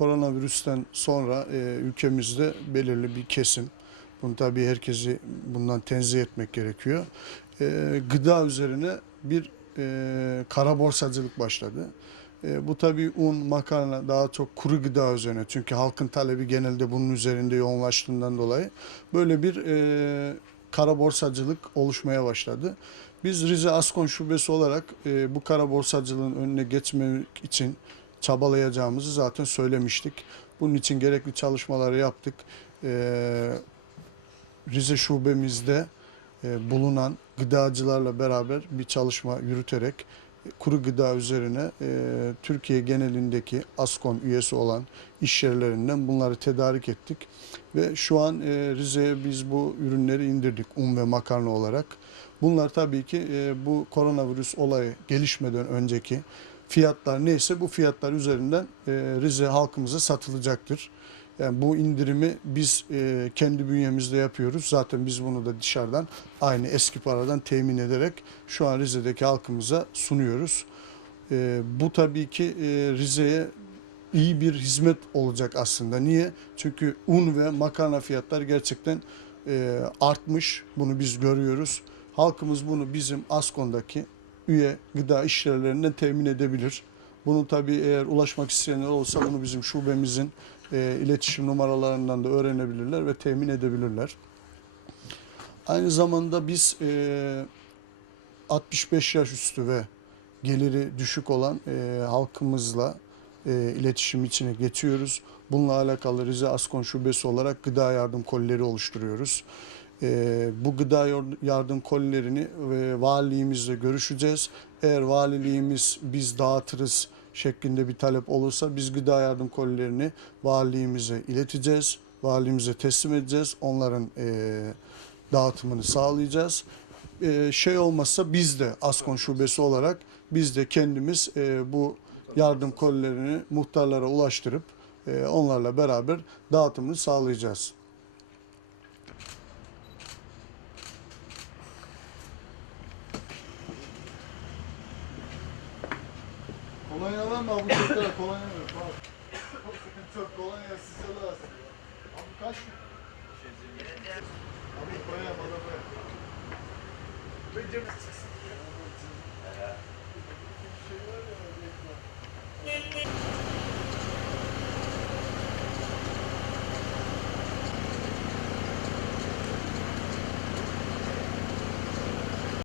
koronavirüsten sonra e, ülkemizde belirli bir kesim, bunu tabii herkesi bundan tenzih etmek gerekiyor. E, gıda üzerine bir e, kara borsacılık başladı. E, bu tabii un, makarna daha çok kuru gıda üzerine. Çünkü halkın talebi genelde bunun üzerinde yoğunlaştığından dolayı böyle bir e, kara borsacılık oluşmaya başladı. Biz Rize Askon Şubesi olarak e, bu kara borsacılığın önüne geçmek için çabalayacağımızı zaten söylemiştik. Bunun için gerekli çalışmaları yaptık. E, Rize Şubemizde e, bulunan gıdacılarla beraber bir çalışma yürüterek kuru gıda üzerine e, Türkiye genelindeki ASKON üyesi olan iş yerlerinden bunları tedarik ettik. Ve şu an e, Rize'ye biz bu ürünleri indirdik un ve makarna olarak. Bunlar tabii ki bu koronavirüs olayı gelişmeden önceki fiyatlar neyse bu fiyatlar üzerinden e, Rize halkımıza satılacaktır. Yani bu indirimi biz e, kendi bünyemizde yapıyoruz. Zaten biz bunu da dışarıdan aynı eski paradan temin ederek şu an Rize'deki halkımıza sunuyoruz. E, bu tabii ki e, Rize'ye iyi bir hizmet olacak aslında. Niye? Çünkü un ve makarna fiyatları gerçekten e, artmış. Bunu biz görüyoruz. Halkımız bunu bizim Askon'daki üye gıda işyerlerinden temin edebilir. Bunu tabii eğer ulaşmak isteyenler olsa bunu bizim şubemizin e, iletişim numaralarından da öğrenebilirler ve temin edebilirler. Aynı zamanda biz e, 65 yaş üstü ve geliri düşük olan e, halkımızla e, iletişim içine geçiyoruz. Bununla alakalı Rize Askon Şubesi olarak gıda yardım kolileri oluşturuyoruz. E, bu gıda yardım kolilerini e, valiliğimizle görüşeceğiz. Eğer valiliğimiz biz dağıtırız şeklinde bir talep olursa biz gıda yardım kolilerini valiliğimize ileteceğiz. Valiliğimize teslim edeceğiz. Onların e, dağıtımını sağlayacağız. E, şey olmazsa biz de Askon Şubesi olarak biz de kendimiz e, bu yardım kolilerini muhtarlara ulaştırıp e, onlarla beraber dağıtımını sağlayacağız. Kolonya var mı? Bu çocuklara kolonya ver. Bak. Çok kolonya size lazım. Abi kaç? Abi koyayım arabaya. Bence